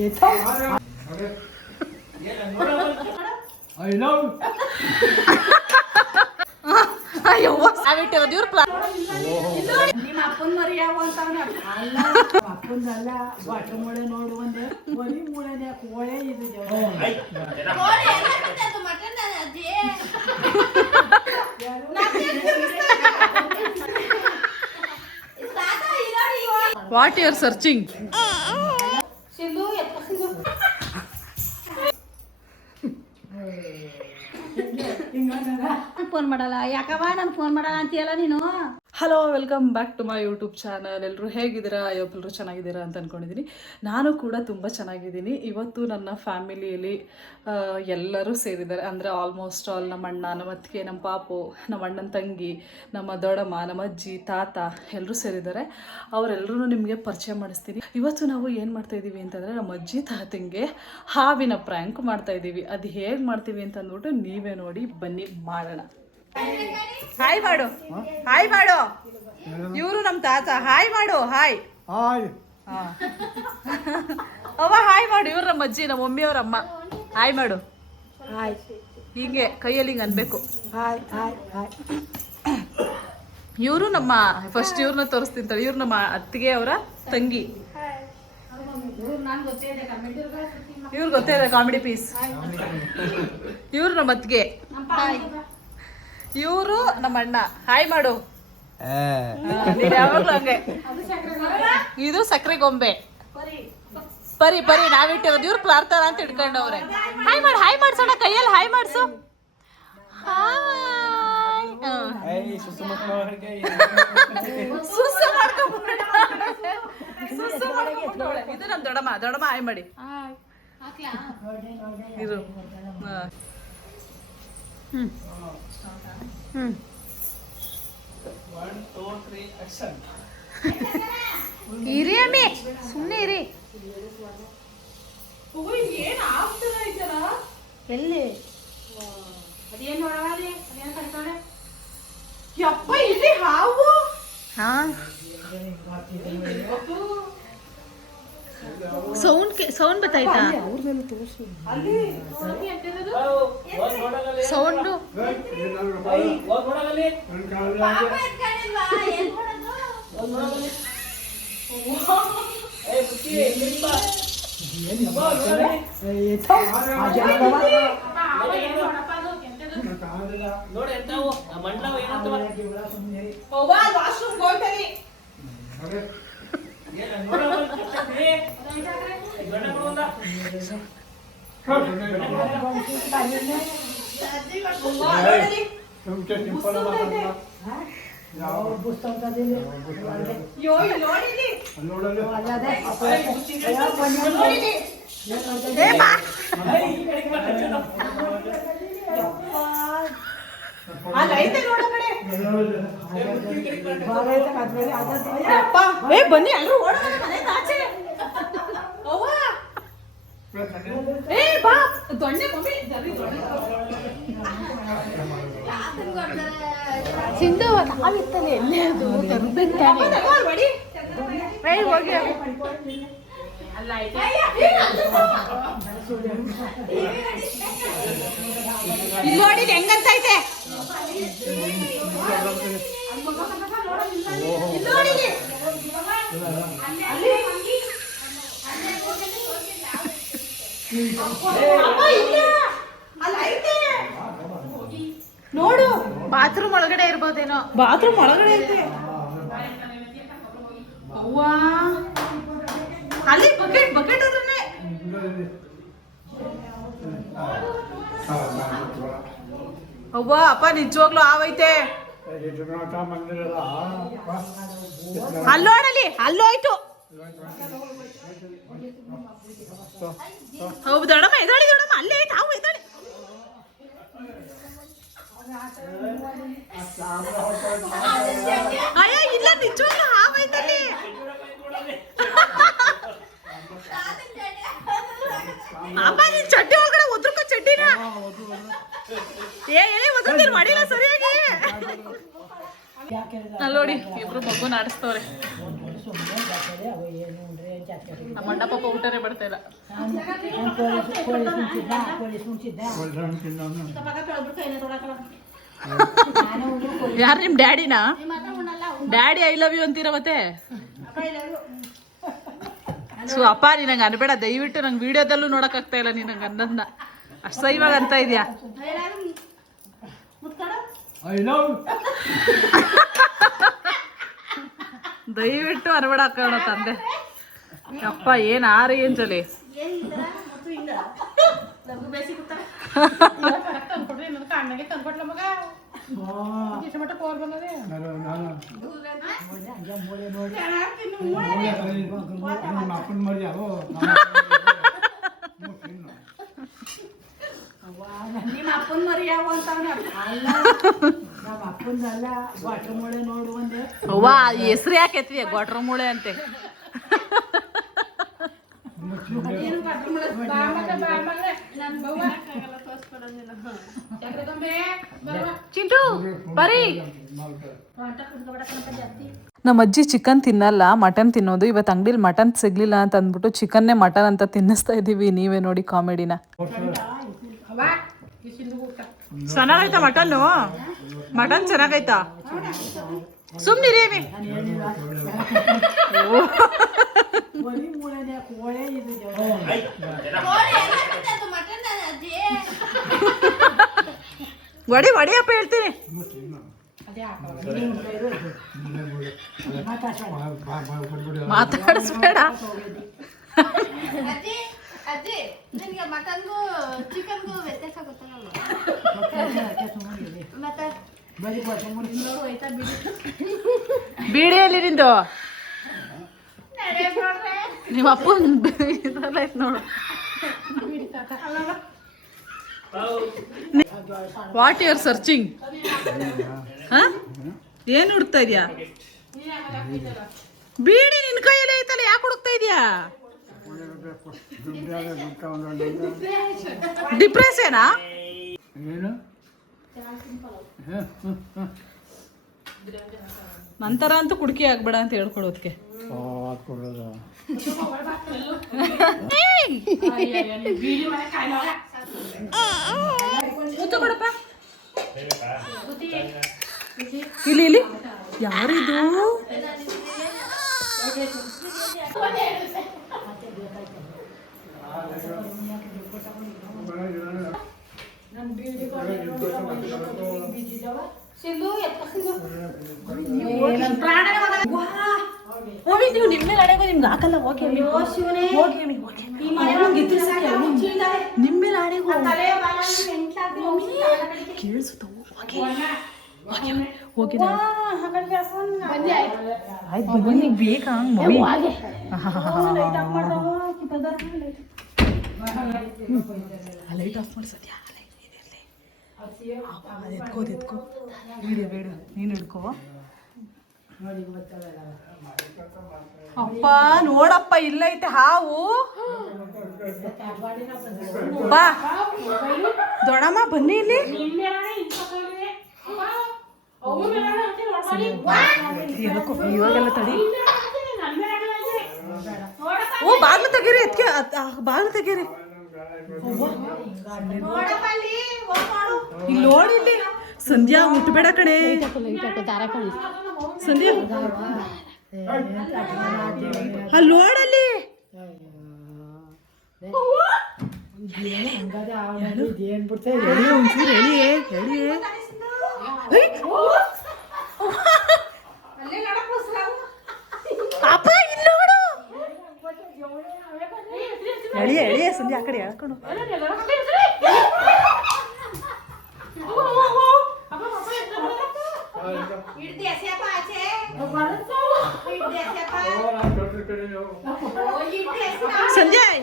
ಅಯ್ಯೋ ದೇವ್ರ ನಿಮ್ಮ ಅಪ್ಪನ ಮರಿ ಯಾವ ಅಪ್ಪಂದಲ್ಲ ವಾಟರ್ ಮೂಳೆ ನೋಡು ಒಂದೇ ಬರೀ ಮೂಳೆನೆ ಕೋಳೆ ಇದು what you are searching? Phone ಮಾಡಲ್ಲ ಯಾಕವ ನಾನು ಫೋನ್ ಮಾಡಲ್ಲ ಅಂತೀಯಲ್ಲ ನೀನು. Hello, welcome back to my YouTube channel. ಎಲ್ಲರೂ ಹೇಗಿದ್ದೀರಾ? ಎಲ್ಲರೂ ಚೆನ್ನಾಗಿದ್ದೀರಾ ಅಂತ ಅಂದ್ಕೊಂಡಿದ್ದೀನಿ. ನಾನು ಕೂಡ ತುಂಬ ಚೆನ್ನಾಗಿದ್ದೀನಿ. ಇವತ್ತು ನನ್ನ ಫ್ಯಾಮಿಲಿಯಲ್ಲಿ ಎಲ್ಲರೂ ಸೇರಿದ್ದಾರೆ. ಅಂದರೆ ಆಲ್ಮೋಸ್ಟ್ ಆಲ್ ನಮ್ಮ ಅಣ್ಣ, ನಮ್ಮ ಅತ್ತಿಗೆ, ನಮ್ಮ ಪಾಪು, ನಮ್ಮ ಅಣ್ಣನ ತಂಗಿ, ನಮ್ಮ ದೊಡ್ಡಮ್ಮ, ನಮ್ಮ ಅಜ್ಜಿ, ತಾತ ಎಲ್ಲರೂ ಸೇರಿದ್ದಾರೆ. ಅವರೆಲ್ಲರೂ ನಿಮಗೆ ಪರಿಚಯ ಮಾಡಿಸ್ತೀನಿ. ಇವತ್ತು ನಾವು ಏನು ಮಾಡ್ತಾಯಿದ್ದೀವಿ ಅಂತಂದರೆ, ನಮ್ಮ ಅಜ್ಜಿ ತಾತಂಗೆ ಹಾವಿನ ಪ್ರ್ಯಾಂಕ್ ಮಾಡ್ತಾಯಿದ್ದೀವಿ. ಅದು ಹೇಗೆ ಮಾಡ್ತೀವಿ ಅಂತ ಅಂದ್ಬಿಟ್ಟು ನೀವೇ ನೋಡಿ, ಬನ್ನಿ ಮಾಡೋಣ. ಹಾಯ್ ಮಾಡು, ಹಾಯ್ ಮಾಡು. ಇವರು ನಮ್ಮ ತಾತ. ಹಾಯ್ ಮಾಡು, ಹಾಯ್ ಹಾಯ್. ಅವ್ವ ಹಾಯ್ ಮಾಡು. ಇವ್ರು ನಮ್ಮ ಅಜ್ಜಿ, ನಮ್ಮ ಮಮ್ಮಿಯವ್ರ ಅಮ್ಮ. ಹಾಯ್ ಮಾಡು. ಹಾಯ್ ಹೀಗೆ ಕೈಯಲ್ಲಿ ಹಿಂಗೆ ಅನ್ಬೇಕು. Hi hi hi. ಇವರು ನಮ್ಮ ಫಸ್ಟ್ ಇವ್ರನ್ನ ತೋರಿಸ್ತಿಂತಾರೆ. ಇವ್ರು ನಮ್ಮ ಅತ್ತಿಗೆ ಅವರ ತಂಗಿ. ಇವ್ರು ಗೊತ್ತೇ ಇದೆ ಕಾಮಿಡಿ ಪೀಸ್. ಇವ್ರು ನಮ್ಮ ಅತ್ತಿಗೆ. ಇವರು ನಮ್ಮ ಅಣ್ಣ. ಹಾಯ್ ಮಾಡು. ಯಾವಾಗ್ಲೂ ಹಂಗೆ. ಇದು ಸಕ್ಕರೆ ಗೊಂಬೆ. ಪರಿ ಪರಿ ನಾವಿಟ್ಟಿರೋದು. ಇವ್ರು ಪ್ರಾರ್ಥನಾ ಅಂತ ಇಟ್ಕೊಂಡವ್ರೆ. ಹಾಯ್ ಮಾಡು, ಹಾಯ್ ಮಾಡ್ಸೋಣ. ಕೈಯಲ್ಲಿ ಹಾಯ್ ಮಾಡ್ಸು. ಇದು ನಮ್ ದೊಡ್ಡಮ್ಮ. ದೊಡ್ಡಮ್ಮ ಹಾಯ್ ಮಾಡಿ. ಇದು ಇರಿ ಅಮ್ಮಿ, ಸುಮ್ಮನೆ ಇರಿ. ಎಲ್ಲಿ ಯಪ್ಪ, ಇಲ್ಲಿ ಹಾವು. ಸೌಂಡ್ ಬತ್ತಾಯ್ತಾ? ಸೌಂಡು ಬನ್ನಿ ಎಲ್ಲರೂ ಸಿಂಧು ನಾವಿತ್ತಲ್ಲ ಎಲ್ಲೇ ಅದು ಹೋಗಿ. ಇಲ್ಲಿ ನೋಡಿ ಹೆಂಗಂತೈತೆ. ನೋಡು, ಬಾತ್ರೂಮ್ ಒಳಗಡೆ ಇರ್ಬೋದೇನೋ. ಬಾತ್ರೂಮ್ ಒಳಗಡೆ ಐತೆ. ಅವ್ವಾ, ಅಲ್ಲಿ ಬಕೆಟ್ ಬಕೆಟ್ ಅದನ್ನೇ. ಅವ್ವ ಅಪ್ಪ, ನಿಜವಾಗ್ಲೂ ಆವೈತೆ. ಅಲ್ಲೋಡಲಿ, ಅಲ್ಲೋಯ್ತು. ಹೌದು ದೊಡ್ಡಮ್ಮ, ಎದಾಳಿ ದೊಡ್ಡಮ್ಮ, ಅಲ್ಲೇ ಐತೆ ಹಾವು. ಎದಾಳಿ. ಅಯ್ಯ ಇಲ್ಲ, ನಿಜವಾಗ್ಲೂ ಹಾವೈತಲ್ಲಿ. ಅಮ್ಮ ನಿನ್ ಚಡ್ಡಿ ಒಳಗಡೆ ಒದ್ರಕೋ ಚಡ್ಡಿನ. ಒದ್ರದಿರ್ ಮಾಡಿಲ್ಲ ಸರಿಯಾಗಿ. ಅಲ್ಲಿ ನೋಡಿ, ಇಬ್ರು ಮಗುನ ಆಡಿಸ್ತವ್ರೆ. ನಮ್ಮ ಅಣ್ಣ ಪಾಪ ಊಟನೇ ಬರ್ತಾ ಇಲ್ಲ. ಯಾರು ನಿಮ್ಮ ಡ್ಯಾಡಿನಾ? ಡ್ಯಾಡಿ ಐ ಲವ್ ಯು ಅಂತೀರ ಮತ್ತೆ? ಸೊ ಅಪ್ಪ ನೀನಂಗೆ ಅನ್ಬೇಡ ದಯವಿಟ್ಟು, ನಂಗೆ ವಿಡಿಯೋದಲ್ಲೂ ನೋಡೋಕ್ಕಾಗ್ತಾ ಇಲ್ಲ ನೀನು ನಂಗೆ ಅನ್ನೋದನ್ನ. ಅಷ್ಟು ಸೈವಾಗ ಅಂತ ಇದೆಯಾ? ದಯವಿಟ್ಟು ಅನ್ಬೇಡ ಹಾಕೋಣ ತಂದೆ. ಅಪ್ಪ ಏನು ಆ ರೇಂಜಲ್ಲಿ ನಿಮ್ಮ ಅಪ್ಪನ ಮರಿ ಯಾವ ಅಂತ ನಮ್ಮ ಅಪ್ಪಂದಲ್ಲ ವಾಟರ್ ಮೂಳೆ ನೋಡು ಒಂದೇ. ಅವ್ವ ಹೆಸ್ರು ಯಾಕೆ ಎತ್ವಿ ಗೊಟ್ರ ಮೂಳೆ ಅಂತೆ. ಚಿಂಟು ಬರೀ. ನಮ್ಮ ಅಜ್ಜಿ ಚಿಕನ್ ತಿನ್ನಲ್ಲ, ಮಟನ್ ತಿನ್ನೋದು. ಇವತ್ತು ಅಂಗಡಿಲಿ ಮಟನ್ ಸಿಗ್ಲಿಲ್ಲ ಅಂತ ಅಂದ್ಬಿಟ್ಟು ಚಿಕನ್ನೇ ಮಟನ್ ಅಂತ ತಿನ್ನಿಸ್ತಾ ಇದೀವಿ. ನೀವೇ ನೋಡಿ ಕಾಮಿಡಿನ. ಚೆನ್ನಾಗೈತಾ ಮಟನ್ನು? ಮಟನ್ ಚೆನ್ನಾಗೈತಾ? ಸುಮ್ಮನಿರೇವಿ. ವಡಿ ವಡಿಯಪ್ಪ ಹೇಳ್ತೀನಿ. ಮಾತಾಡಿಸ್ಬೇಡ. ಬೀಡಿಯಲ್ಲಿ ನಿಂದು ನಿಮ್ಮ ಅಪ್ಪನ ನೋಡು. What you are searching? ಏನು ಹುಡುಕ್ತಾ ಇದೆಯಾ? ಬೀಡಿ ನಿನ್ನ ಕೈಯಲ್ಲೇ ಐತಲ್ಲ, ಯಾಕೆ ಹುಡುಕ್ತಾ ಇದೆಯಾ? ಡಿಪ್ರೆಷನಾ? ನಂತರ ಅಂತೂ ಕುಡುಕಿ ಆಗ್ಬೇಡ ಅಂತ ಹೇಳ್ಕೊಡೋದಕ್ಕೆ. ಇಲ್ಲಿ ಇಲ್ಲಿ ಯಾರಿದು? ನೀವು ನಿಮ್ಮ ಅಡೆಗೋ ನಿಮ್ಗೆ ಹಾಕಲ್ಲ. ಹೋಗಿ ನಿಮ್ಮ ಅಡೆಗೋ ಕೇಳಿಸುತ್ತ. ಹೋಗಿ ಆಯ್ತು ಬನ್ನಿ, ಬೇಕಾ ಮಮ್ಮಿ? ಲೈಟ್ ಆಫ್ ಮಾಡಿ ಸದ್ಯ. ಎತ್ಕೋ ಎತ್ಕೋ, ವಿಡಿಯೋ ಬೇಡ, ನೀನು ಹಿಡ್ಕೋ. ಅಪ್ಪ ನೋಡಪ್ಪ, ಇಲ್ಲೈತೆ ಹಾವು. ಬಾ ದೊಡಮ್ಮ ಬನ್ನಿ ಇಲ್ಲಿ. ಹೇಳ್ಕೊ ಇವಾಗೆಲ್ಲ ತಡಿ. ಓ ಬಾಗ್ಲು ತೆಗೀರಿ, ಅದಕ್ಕೆ ಬಾಗ್ಲು ತೆಗೀರಿ. ಇಲ್ಲಿ ನೋಡಿ, ಇಲ್ಲಿ ಸಂಧ್ಯಾ ಮುಟ್ಬೇಡ ಕಣೆ. ಸಂಧ್ಯಾ ಅಲ್ಲಿ ನೋಡಲ್ಲಿ. ಒಂಚೂರು ಹೇಳಿ ಹೇಳಿ. ಅಪ್ಪ ಇಲ್ಲಿ ನೋಡು. ಎಳಿ ಎಳಿ ಸಂಧ್ಯಾ ಆ ಕಡೆ ಹೇಳ್ಕೊಂಡು. ಸಂಜಯ್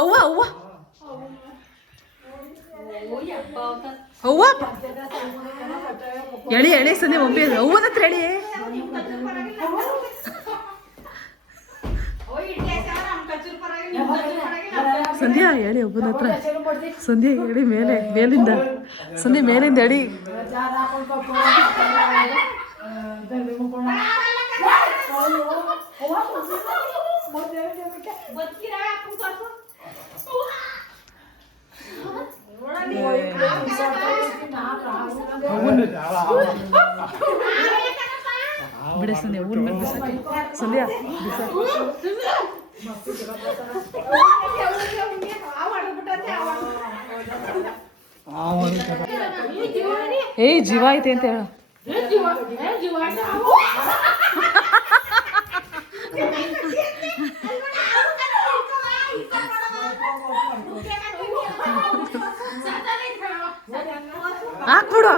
ಅವ್ವ ಅವ್ವ ಅವ್ವ ಎಳಿ ಎಳಿ ಸಂಧ್ಯಾ ಒಬ್ಬ ಅವ್ವನ ಹತ್ರ ಎಳಿ. ಸಂಧ್ಯಾ ಹೇಳಿ ಒಬ್ಬನ ಹತ್ರ. ಸಂಧ್ಯಾ ಹೇಳಿ ಮೇಲೆ, ಮೇಲಿಂದ ಸಂಧ್ಯಾ ಮೇಲಿಂದ ಹೇಳಿ. ಬಿಡ ಸಂಧ್ಯಾ ಊರ್ ಮೇಲೆ ಬಿಸಾಕಿ ಸಂಧ್ಯಾ ಬಿಸಾಕಿ ಏಯ್ ಜೀವ ಐತೆ ಅಂತ ಹೇಳ ಹಾಕ್ಬಿಡು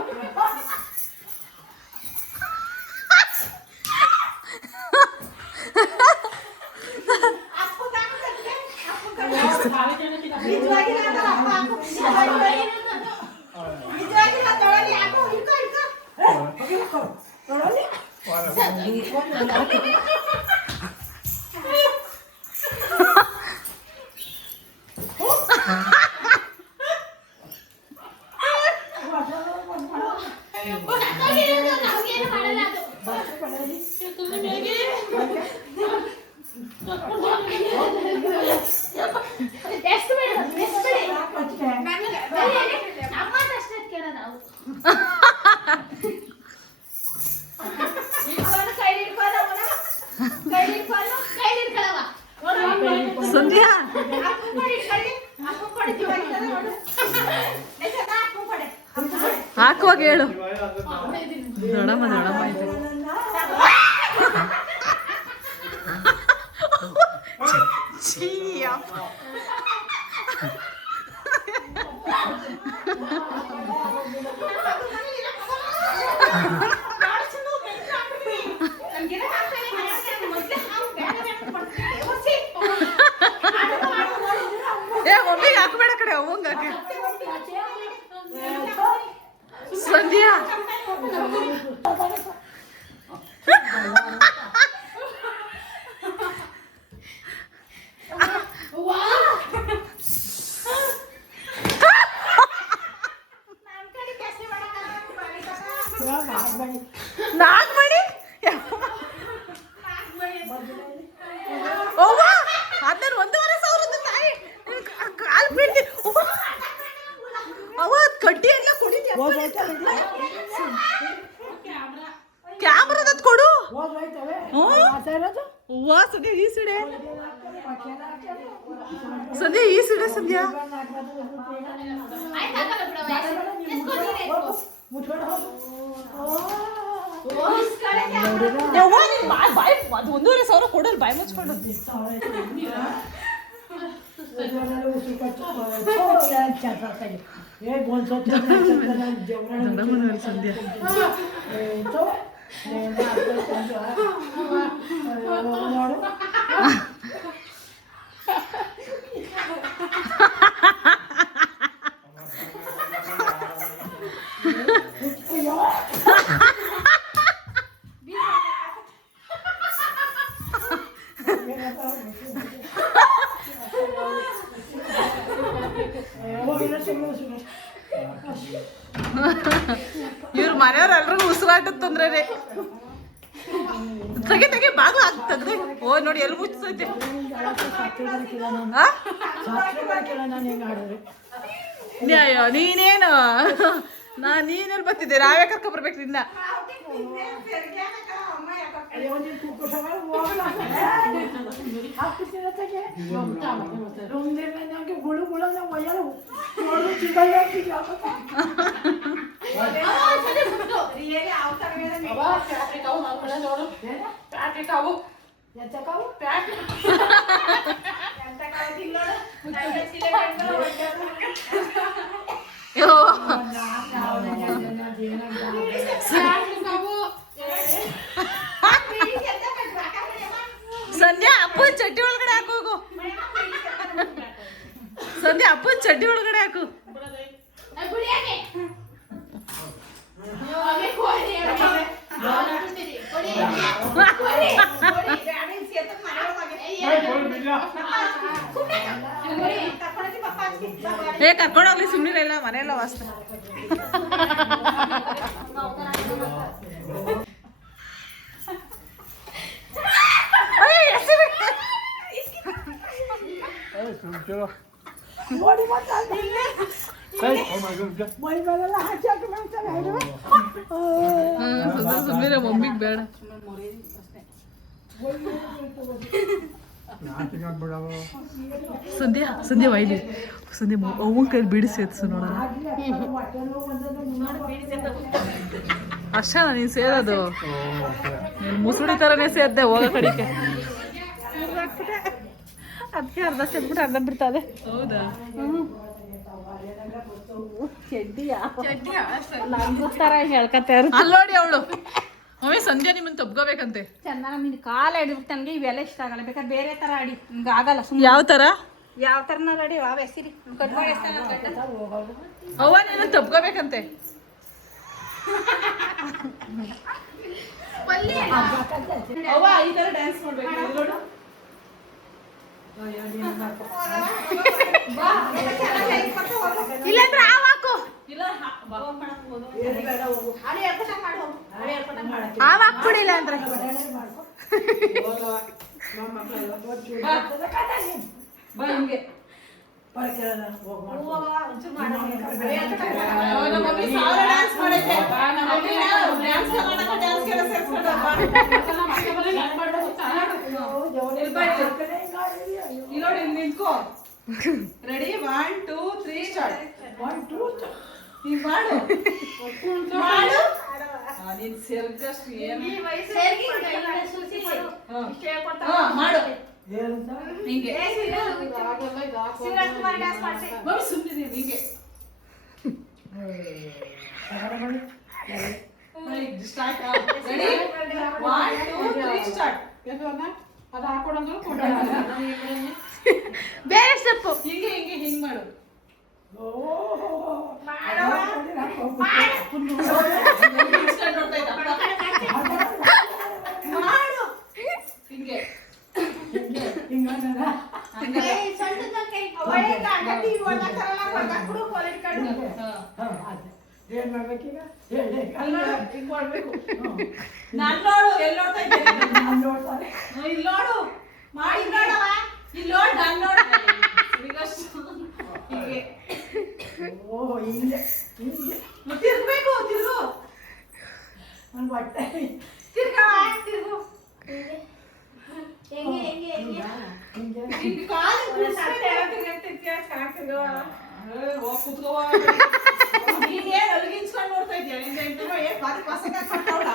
ಸಂಧ್ಯಾ ಹಾಕುವಾಗ ಹೇಳು ದೊಡಮ್ಮ ದೊಡಮ್ಮ ಐತೆ ಏ ಒಮ್ಮಿಗೆ ಹಾಕ್ಬೇಡ ಕಡೆ ಅವಂಗ ಸಂಧ್ಯಾ ನಾಲ್ಕು ಅವ್ವ ಅದನ್ನ 1,500 ತಾಯಿ ಕಾಲ್ ಬಿಡ್ತಿ ಅವ ಕಡ್ಡಿ ಎಲ್ಲ ಕುಡಿದ್ಯಾ ಕ್ಯಾಮ್ರಾದ ಕೊಡು ಹೂವ ಸಂಧ್ಯಾ ಈ ಸಿಡೆ ಸಂಧ್ಯಾ ಈ ಸಿಡೆ ಸಂಧ್ಯಾ ಬಾಯ್ 1,500 ಕೊಡಲ್ ಬಾಯ್ ಮುಚ್ಕೊಂಡು ಸಂಧ್ಯಾ ಇವ್ರ ಮನೆಯವ್ರ ಎಲ್ರಿಗೂ ಉಸಿರಾಟದ ತೊಂದ್ರೆ ತೆಗೆ ಬಾಗ್ಲು ತೆಗ್ದೆ ಓ ನೋಡಿ ಎಲ್ಲಿ ಮುಚ್ಚೈತೆ ಅಯ್ಯೋ ನೀನೇನು ನೀನೆಲ್ಲಿ ಬರ್ತಿದ್ದೆ ನಾವೇ ಕರ್ಕೊ ಬರ್ಬೇಕು ನಿನ್ನ ಸಂಧ್ಯಾ ಅಪ್ಪನ ಚಡ್ಡಿ ಒಳಗಡೆ ಹಾಕೋಗು ಸಂಧ್ಯಾ ಅಪ್ಪನ ಚಡ್ಡಿ ಒಳಗಡೆ ಹಾಕು ಏ ಕರ್ಕೊಂಡೋಗ್ಲಿ ಸುಮ್ಮನಿರಲ್ಲ ಮನೆಯೆಲ್ಲ ವಾಸ್ತ ಎಸಿ ನೋಡಿ ಮತ್ತೆ ಮೈ ಮೇಲೆಲ್ಲ ಹಾಕಿ ಮಾಡ್ತಾರೆ ಸುಮ್ಮನೆ ಮಮ್ಮಿಗೆ ಬೇಡ ಸಂಧ್ಯಾ ವೈಲಿ ಸಂಧ್ಯಾ ಅವನ ಕೈಲಿ ಬಿಡಿಸಿ ಎತ್ಸು ನೋಡೋಣ ಅಷ್ಟೇ ನೀನು ಸೇರೋದು ನೀನು ಮುಸುಡಿ ಥರನೇ ಸೇರಿದೆ ಹೋಗೋ ಕಡೆಗೆ ಅದಕ್ಕೆ ಅರ್ಧ ಸೇರ್ಬಿಟ್ಟು ಅರ್ಧ ಬಿಡ್ತದೆ ಹೌದಾ ಅಲ್ಲೋಡಿ ಅವಳು ಅವೇ ಸಂಧ್ಯಾ ನಿಮ್ಮನ್ನ ತಬ್ಕೋಬೇಕಂತೆ ಚಂದನ ನಿಂದು ಕಾಲ ಹಿಡಿಬಿಟ್ಟು ನನಗೆ ಇವೆಲ್ಲ ಇಷ್ಟ ಆಗಲ್ಲ ಬೇಕಾದ್ರೆ ಬೇರೆ ಥರ ಆಡಿ ನಿಮ್ಗೆ ಆಗಲ್ಲ ಸುಮ್ಮನೆ ಯಾವ ಥರ ಯಾವ ಥರನ ರೆಡಿ ಯಾವ ಹೆಸರಿ ಕಟ್ಕೊಂಡು ಅವ್ವ ನೀನು ತಬ್ಕೋಬೇಕಂತೆ ಅವ್ವ ಈ ಥರ ಡ್ಯಾನ್ಸ್ ಮಾಡ್ಬೇಕು ನೋಡು ಇಲ್ಲಾಂದ್ರೆ ಹಾಕು ಇಲ್ಲ ಹಾಕ್ಬಿಡಿಲ್ಲ ಅಂದ್ರೆ ಬಾ ಹಿಂಗೆ ನಿಂತ್ಕೋ ರೆಡಿ 1 2 3 ಸ್ಟಾರ್ಟ್ 1 2 ನೀನ್ ಮಾಡು ಮಾಡು ನೀನ್ ಸೇರ್ಗಷ್ಟು ಏನು ಮಾಡು ಹಿಂಗೆ ಮಮ್ಮಿ ಸುಮ್ಮನೆ ಹಿಂಗೆ ಸ್ಟಾರ್ಟ್ ರೆಡಿ 1 2 3 ಸ್ಟಾರ್ಟ್ ಅದು ಹಾಕೊಡಂದ್ರೆ ಬೇರೆ ಸ್ಟೆಪ್ಪು ಹಿಂಗೆ ಹಿಂಗೆ ಹಿಂಗೆ ಮಾಡು ಹಿಂಗೆ ಏನ್ ಮಾಡ್ಬೇಕೀಗ ಹಿಂಗ್ ಮಾಡ್ಬೇಕು ನಾನ್ ನೋಡು ಎಲ್ಲಿ ನೋಡ್ತಾ ಇದ್ದೇನೆ ಇಲ್ಲಿ ನೋಡು ಮಾಡಿ ನೋಡವ ಇಲ್ಲಿ ನೋಡು ನಾನು ನೋಡು ಹೀಗೆ ಓ ಹಿಂಗೆ ಹಿಂಗೆ ತಿರ್ಗಬೇಕು ತಿರ್ಗು ನನ್ ಹೊಟ್ಟೆ ತಿರ್ಗವ ತಿರ್ಗು ಹಿಂಗೆ ಕಾಲು ಹೋಗಿ ಕುತ್ಕೋವ ನೀನೇನು ಅಲ್ಲಿಗಿಂಚ್ಕೊಂಡು ನೋಡ್ತಾ ಇದೆಯಾ ನಿಂದ ಎಂಟು ಏನು ಬಾರಿ ಪಸಕ ಕಟ್ಟೋಳ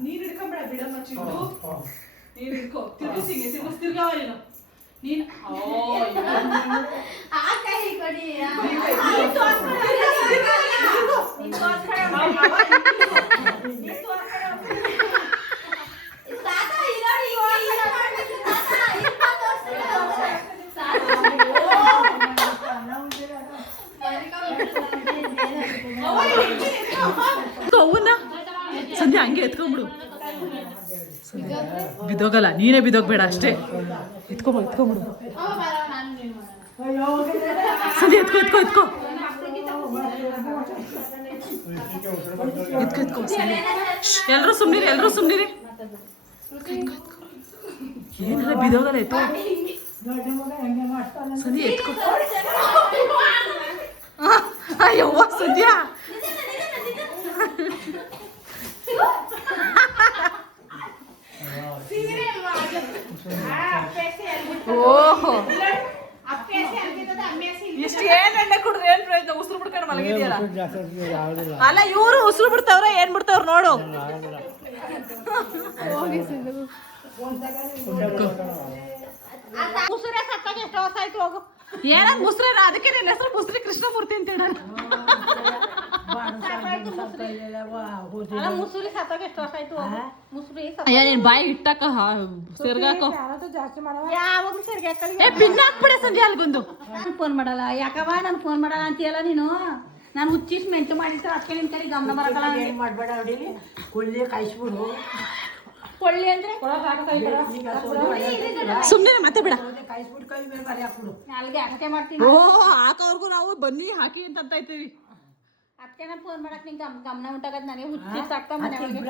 ನೀನ್ ಹಿಡ್ಕೊಂಬೇಡ ಬಿಡಮ್ಮ ಚಿಂಟು ನೀನ್ ಹಿಡ್ಕೊ ತಿರ್ಗಿಸಿಗೆ ತಿರ್ಗವ ನೀನು ನೀನ್ ಅವನ್ನ ಸಂಧ್ಯಾ ಹಂಗೆ ಎತ್ಕೊಂಡ್ಬಿಡು ಬಿದೋಗಲ್ಲ ನೀನೇ ಬಿದೋಗ್ಬೇಡ ಅಷ್ಟೇ ಎತ್ಕೊಂಬಿಡು ಸಂಧ್ಯಾ ಎತ್ಕೋ ಎಲ್ಲರೂ ಸುಮ್ಮನಿರಿ, ಎಲ್ಲರೂ ಸುಮ್ಮನಿರಿ. ಏನೆಲ್ಲ ಬಿದೋಗಲ್ಲ ಆಯ್ತು. ದೊಡ್ಡ ಮಗ ಹೆಂಗೆ ಮಾಡ್ತಾನೆ ಸದ್ಯ ಎತ್ಕೊ. ಅಯ್ಯವ್ವ ಸದ್ಯ. ಓಹೋ, ಇಷ್ಟು ಏನ್ ಎಣ್ಣೆ ಕುಡ್ರಿ ಏನ್ ಪ್ರಯತ್ನ? ಉಸಿರು ಬಿಡ್ಕೊಂಡು ಮಲಗಿದ್ಯಲ್ಲ. ಅಲ್ಲ ಇವ್ರು ಉಸಿರು ಬಿಡ್ತಾವ್ರ ಏನ್ ಬಿಡ್ತಾವ್ರ ನೋಡು. ಮುಸುರೆ ಸತ್ತಾಗ ಎಷ್ಟು ವರ್ಷ ಆಯ್ತು ಹೋಗು. ಏನಾಗ ಮುಸ್ರಿ, ಅದಕ್ಕೆ ನಿನ್ನ ಹೆಸರು ಮುಸ್ರಿ ಕೃಷ್ಣಮೂರ್ತಿ ಅಂತ ಹೇಳ. ಅಲ್ಲ ಮುಸುರಿ ಸತ್ತಾಗ ಎಷ್ಟು ವರ್ಷ ಆಯ್ತು ಹೋಗು. ಮುಸುರಿ ಅಯ್ಯ ನೀನ್ ಬಾಯಿ ಇಟ್ಟಾಕ ಸೇರ್ಗಾಕೋ. ಯಾವಾಗ್ಲೂ ಸರಿಗೆ ಹಾಕೊಳ್ಳಿ. ಏ ಪಿನ್ ಹಾಕ್ಬಿಡೆ ಸಂಜೆ ಅಲ್ಗೊಂದು. ಫೋನ್ ಮಾಡಲ್ಲ ಯಾಕವ ನಾನು ಫೋನ್ ಮಾಡಲ್ಲ ಅಂತೀಯಲ್ಲ ನೀನು. ನಾನು ಹುಚ್ಚಿಸ್ ಮೆಂಟು ಮಾಡಿದ್ರೆ ಅದಕ್ಕೆ ನಿನ್ ಕಡೆ ಗಮನ ಬರಕಲ್ಲ. ಏನು ಮಾಡಬೇಡ ಹೊಡಿಲಿ, ಕೊಳ್ಳಿ ಕಾಯಿಸ್ಬಿಡು. ಕೊಳ್ಳಿ ಅಂದ್ರೆ ಸುಮ್ಮನೆ ಮತ್ತೆ ಬಿಡ. ಕಾಯಿಸ್ಬಿಟ್ಟು ಕೈ ಮೇಲೆ ಮರಿ ಹಾಕ್ಬಿಡು. ನಾಲ್ಗೆ ಹಾಕೆ ಮಾಡ್ತೀನಿ. ಓ ಹಾಕೋರ್ಗು ನಾವು ಬನ್ನಿ ಹಾಕಿ ಅಂತ ಇದ್ದೀವಿ. ಅದಕ್ಕೆ ನಾನು ಫೋನ್ ಮಾಡಕ್ ನಿಂಗೆ ಗಮನ ಉಂಟಾಗದ್ ನನಗೆ ಹುಚ್ಚಿಸ್ ಆಗ್ತಾ ಮನೆ ಒಳಗೆ.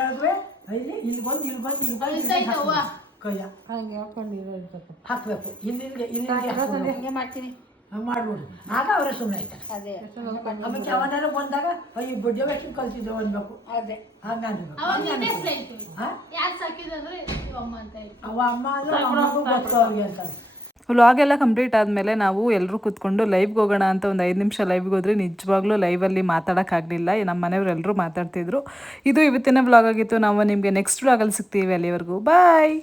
ಇಲ್ಲಿ ಬಂದು ಕೈಯ ಹಂಗೆ ಹಾಕ್ಬೇಕು. ಹಂಗೆ ಮಾಡ್ತೀನಿ. ಹಂಗೆ ಮಾಡ್ಬಿಡು. ಆಗ ಅವರೇ ಸುಮ್ಮನೆ ಆಯ್ತಾರೆ. ಅದೇ ಆಮೇಲೆ ಯಾವನಾರು ಬಂದಾಗ ಅಯ್ಯೋ ಬುಡ್ಡೆ ವ್ಯಕ್ತಿ ಕಲ್ತಿದ್ದೆವು ಅನ್ಬೇಕು. ಅದೇ ಹಂಗ ಅನ್ಬೇಕು. ಅವ ಅಮ್ಮ ಅಂದ್ರೆ ಅಮ್ಮಗೂ ಗೊತ್ತು ಅವ್ರಿಗೆ ಅಂತಾರೆ. ವ್ಲಾಗ್ ಎಲ್ಲ ಕಂಪ್ಲೀಟ್ ಆದಮೇಲೆ ನಾವು ಎಲ್ಲರೂ ಕೂತ್ಕೊಂಡು ಲೈವ್ಗೆ ಹೋಗೋಣ ಅಂತ ಒಂದು 5 ನಿಮಿಷ ಲೈವ್ಗೆ ಹೋದ್ರೆ ನಿಜವಾಗ್ಲೂ ಲೈವಲ್ಲಿ ಮಾತಾಡೋಕ್ಕಾಗಲಿಲ್ಲ. ನಮ್ಮ ಮನೆಯವರು ಎಲ್ಲರೂ ಮಾತಾಡ್ತಿದ್ರು. ಇದು ಇವತ್ತಿನ ವ್ಲಾಗ್ ಆಗಿತ್ತು. ನಾವು ನಿಮಗೆ ನೆಕ್ಸ್ಟ್ ವ್ಲಾಗಲ್ಲಿ ಸಿಗ್ತೀವಿ. ಅಲ್ಲಿವರೆಗೂ ಬಾಯ್.